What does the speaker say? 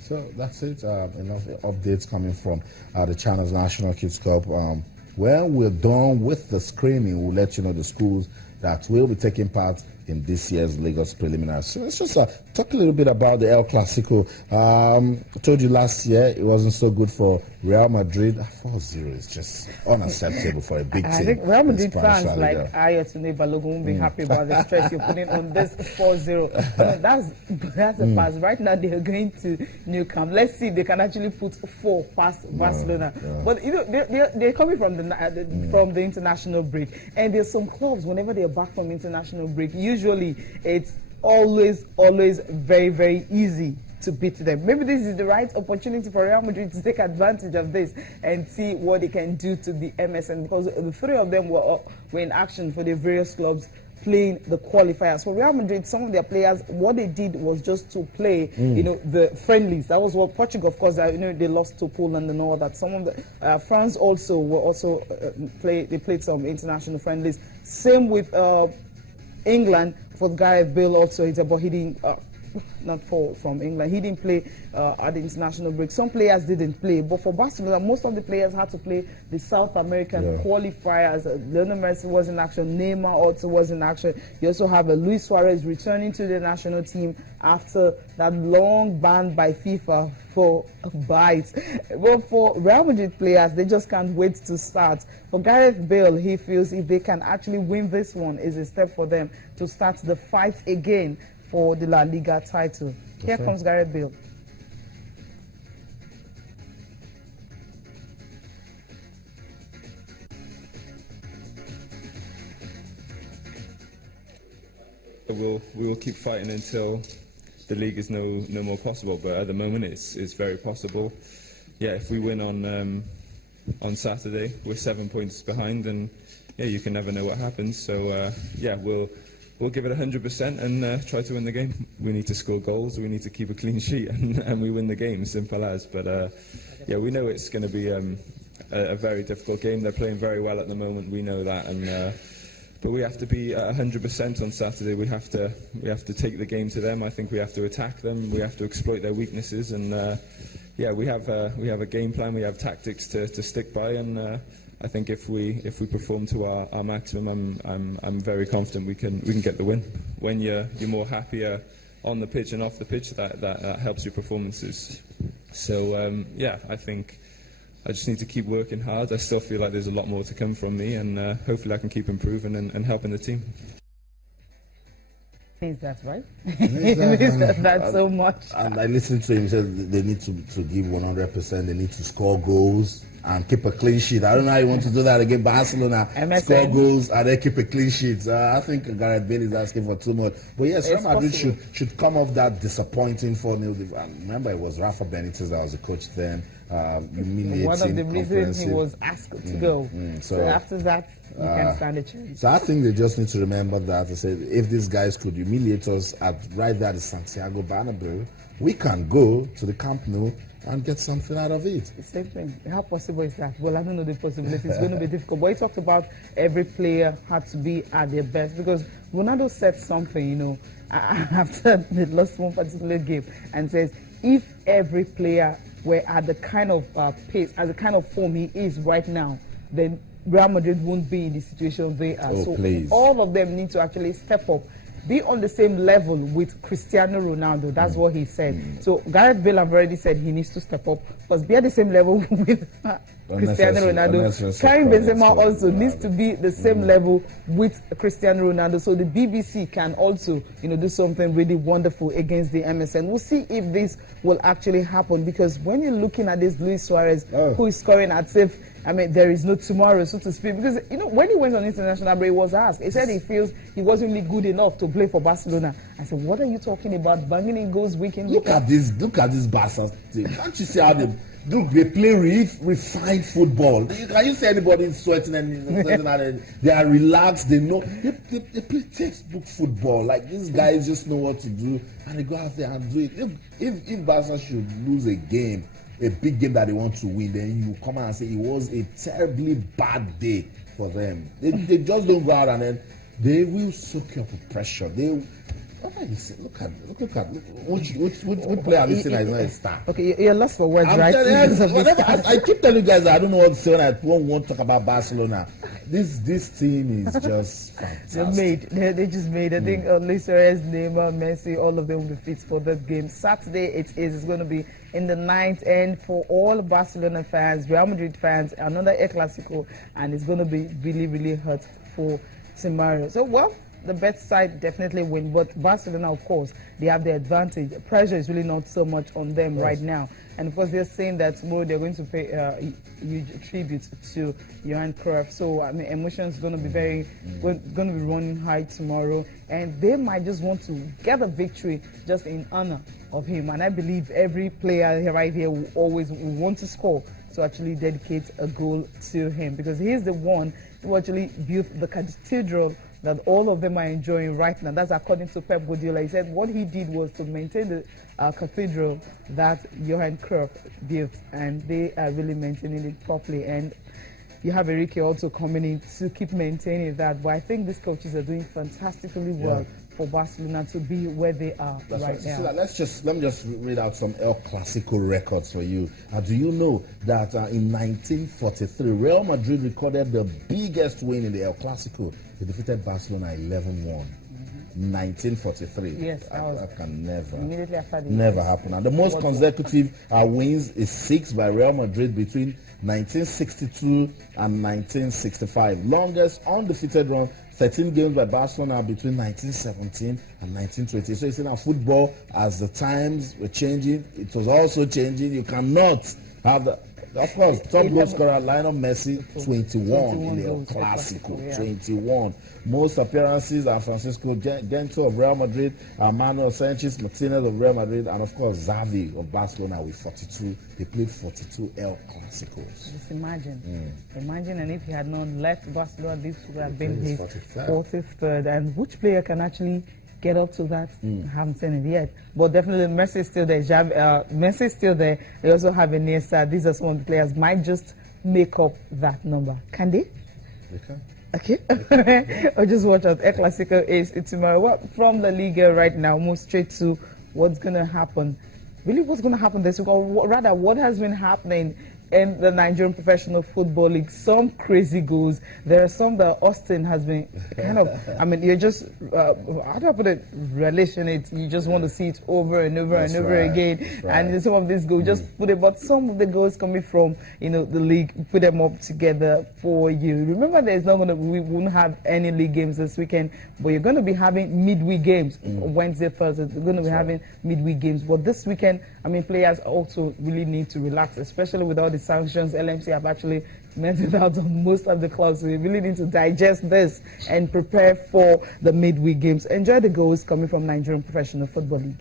So that's it. Enough updates coming from the China's National Kids Cup. When we're done with the screening, we'll let you know the schools that will be taking part in this year's Lagos preliminary. So let's just talk a little bit about the El-Classico. I told you last year it wasn't so good for Real Madrid. 4-0 is just unacceptable for a big team. I think Real Madrid fans like Ayotune Balogun won't be happy about the stress you're putting on this 4-0. I mean, that's a pass. Right now they are going to New Camp. Let's see if they can actually put 4 past Barcelona. But you know they're coming from the international break, and there's some clubs whenever they're back from international break. Usually it's always very, very easy to beat them. Maybe this is the right opportunity for Real Madrid to take advantage of this and see what they can do to the MSN, because the 3 of them were in action for the various clubs playing the qualifiers. For Real Madrid, some of their players, what they did was just to play, you know, the friendlies. That was what Portugal, of course, you know, they lost to Poland and all that. Some of the France also were also they played some international friendlies. Same with England. For Gareth Bale also, but he didn't. Not from England. He didn't play at the international break. Some players didn't play, but for Barcelona, most of the players had to play the South American qualifiers. Lionel Messi was in action. Neymar also was in action. You also have Luis Suarez returning to the national team after that long ban by FIFA for bites. But for Real Madrid players, they just can't wait to start. For Gareth Bale, he feels if they can actually win this one, is a step for them to start the fight again for the La Liga title. Here comes Gareth Bale. We will keep fighting until the league is no more possible. But at the moment, it's very possible. Yeah, if we win on Saturday, we're 7 points behind, and yeah, you can never know what happens. So yeah, we'll give it 100% and try to win the game. We need to score goals, we need to keep a clean sheet, and we win the game, simple as. But yeah, we know it's going to be a very difficult game. They're playing very well at the moment, we know that. And but we have to be at 100% on Saturday. We have to take the game to them. I think we have to attack them. We have to exploit their weaknesses. And yeah, we have a game plan. We have tactics to stick by. And I think if we perform to our maximum, I'm very confident we can get the win. When you're more happier on the pitch and off the pitch, that helps your performances. So yeah, I think I just need to keep working hard. I still feel like there's a lot more to come from me, and hopefully I can keep improving and helping the team. Is that right? That's so much. And I listened to him say they need to give 100%. They need to score goals and keep a clean sheet. I don't know how you want to do that against Barcelona. Score goals and then keep a clean sheet. I think Gareth Bale is asking for too much. But yes, Real Madrid should come off that disappointing 4-0. Remember, it was Rafa Benitez that was the coach then. One of the reasons he was asked to go. So after that, you can stand a chance. So I think they just need to remember that. I said, if these guys could humiliate us right there at the Santiago Bernabeu, we can go to the Camp Nou and get something out of it. The same thing. How possible is that? Well, I don't know the possibility. It's going to be difficult. But he talked about every player had to be at their best, because Ronaldo said something, you know, after they lost one particular game, and says, if every player were at the kind of pace, at the kind of form he is right now, then Real Madrid won't be in the situation they are. So all of them need to actually step up, be on the same level with Cristiano Ronaldo. That's what he said. So Gareth Bale have already said he needs to step up, because be at the same level with Cristiano Ronaldo. Karim Benzema also needs to be the same level with Cristiano Ronaldo. So the BBC can also, you know, do something really wonderful against the MSN. We'll see if this will actually happen, because when you're looking at this Luis Suarez, who is scoring at safe, I mean, there is no tomorrow, so to speak. Because, you know, when he went on international break, he was asked. He said he feels he wasn't really good enough to play for Barcelona. I said, what are you talking about? Banging in goals weekend. Look at this Barca team. Can't you see how they play refined football? Can you see anybody sweating and they are relaxed? They know they play textbook football. Like, these guys just know what to do, and they go out there and do it. If Barca should lose a game, a big game that they want to win, then you come out and say it was a terribly bad day for them. They just don't go out, and then they will soak you up with pressure. Look at which player this thing is not a star. Okay, you're lost for words, I'm right? I keep telling you guys that I don't know what to say when I won't talk about Barcelona. This team is just fantastic. They just made. I think Luis Suarez, Neymar, Messi, all of them will be fit for that game. Saturday it's going to be in the night, and for all Barcelona fans, Real Madrid fans, another El-Classico, and it's going to be really, really hurt for tomorrow. So, well, the best side definitely win, but Barcelona, of course, they have the advantage. Pressure is really not so much on them right now. And of course, they're saying that tomorrow they're going to pay huge tribute to Johan Cruyff. So, I mean, emotions going to be going to be running high tomorrow, and they might just want to get a victory just in honor of him. And I believe every player right here will always want to score to actually dedicate a goal to him, because he is the one who actually built the cathedral that all of them are enjoying right now. That's according to Pep Guardiola. He said what he did was to maintain the cathedral that Johan Cruyff built, and they are really maintaining it properly. And you have Enrique also coming in to keep maintaining that. But I think these coaches are doing fantastically well for Barcelona to be where they are right now. So let me just read out some El-Clasico records for you. Do you know that in 1943, Real Madrid recorded the biggest win in the El-Clasico? They defeated Barcelona 11-1. 1943. Yes, that can immediately after never happen. And the most consecutive wins is 6 by Real Madrid between 1962 and 1965. Longest undefeated run, 13 games by Barcelona between 1917 and 1920. So you see now football, as the times were changing, it was also changing. You cannot have the, of course, top goal scorer Lionel Messi, 21 in the El-Clasico, 21. Most appearances are Francisco Gento of Real Madrid, Manuel Sanchez Martinez of Real Madrid, and of course Xavi of Barcelona with 42. They played 42 El-Clasicos. Just imagine. Imagine, and if he had not left Barcelona, this would have been his 43rd. And which player can actually get up to that? I haven't seen it yet. But definitely Messi is still there. Messi is still there. They also have Iniesta. These are some of the players might just make up that number. Can they? They can. Okay. Or just watch out. El-Clasico is tomorrow. Well, from the Liga right now, move straight to what's going to happen. Really, what's going to happen this week? Or rather, what has been happening in the Nigerian Professional Football League. Some crazy goals. There are some that Austin has been kind of, I mean, you're just, how do I put it, relation it. You just want to see it over and over and over again. And some of these goals, just put it, but some of the goals coming from, you know, the league, put them up together for you. Remember, there's not going to, we won't have any league games this weekend, but you're going to be having midweek games, Wednesday, Thursday. We're going to be having midweek games. But this weekend, I mean, players also really need to relax, especially with all the sanctions. LMC have actually meted out on most of the clubs. So we really need to digest this and prepare for the midweek games. Enjoy the goals coming from Nigerian Professional Football League.